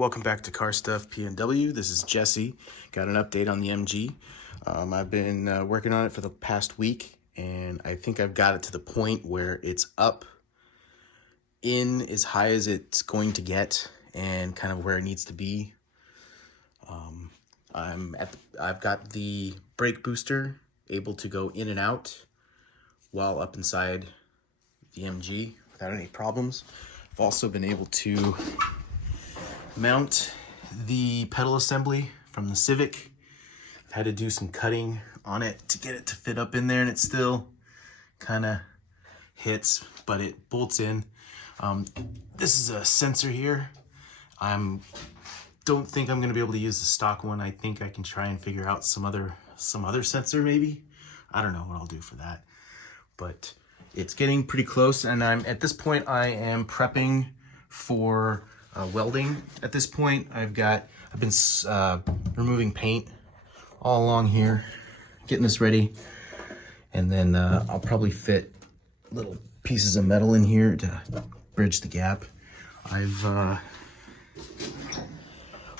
Welcome back to Car Stuff P&W. This is Jesse. Got an update on the MG. I've been working on it for the past week, and I think I've got it to the point where it's up in as high as it's going to get and kind of where it needs to be. I've got the brake booster able to go in and out while up inside the MG without any problems. I've also been able to mount the pedal assembly from the Civic. I've had to do some cutting on it to get it to fit up in there, and it still kind of hits, but it bolts in. This is a sensor here. Don't think I'm going to be able to use the stock one. I think I can try and figure out some other sensor maybe. I don't know what I'll do for that, but it's getting pretty close, and at this point I am prepping for welding. At this point I've been removing paint all along here, getting this ready, and then I'll probably fit little pieces of metal in here to bridge the gap. I've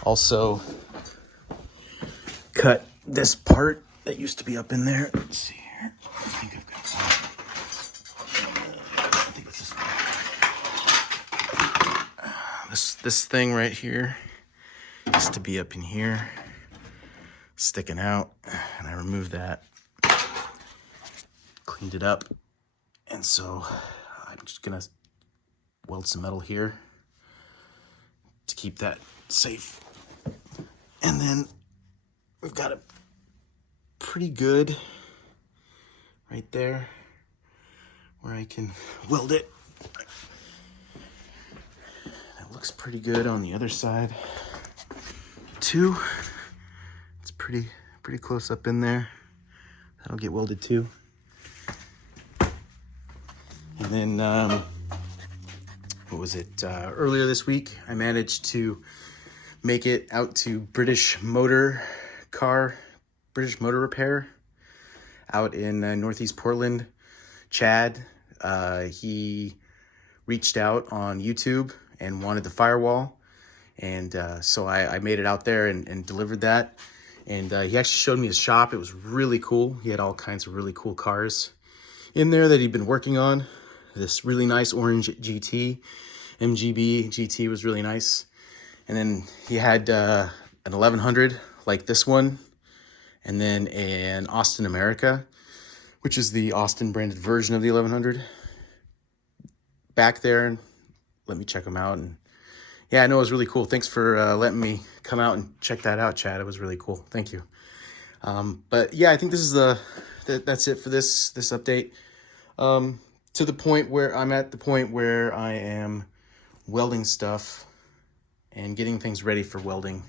also cut this part that used to be up in there. Let's see here. I think I've got I think it's this one. This thing right here used to be up in here, sticking out, and I removed that, cleaned it up, and so I'm just gonna weld some metal here to keep that safe. And then we've got it pretty good right there where I can weld it. It looks pretty good on the other side too. It's pretty close up in there. That'll get welded too. And then what was it? Earlier this week, I managed to make it out to British Motor Repair out in Northeast Portland. Chad, he reached out on YouTube and wanted the firewall, and so I made it out there and delivered that. And he actually showed me his shop. It was really cool. He had all kinds of really cool cars in there that he'd been working on. This really nice orange GT, MGB GT was really nice. And then he had an 1100 like this one, and then an Austin America, which is the Austin branded version of the 1100 back there. And let me check them out. And yeah, I know it was really cool. Thanks for letting me come out and check that out, Chad. It was really cool. Thank you. But yeah, I think this is that's it for this update. To the point where I'm at the point where I am welding stuff and getting things ready for welding.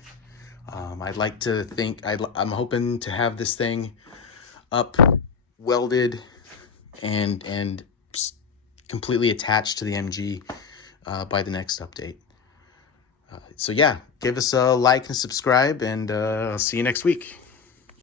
I'd like to think, I'm hoping to have this thing up, welded, and completely attached to the MG by the next update. So yeah, give us a like and subscribe, and I'll see you next week.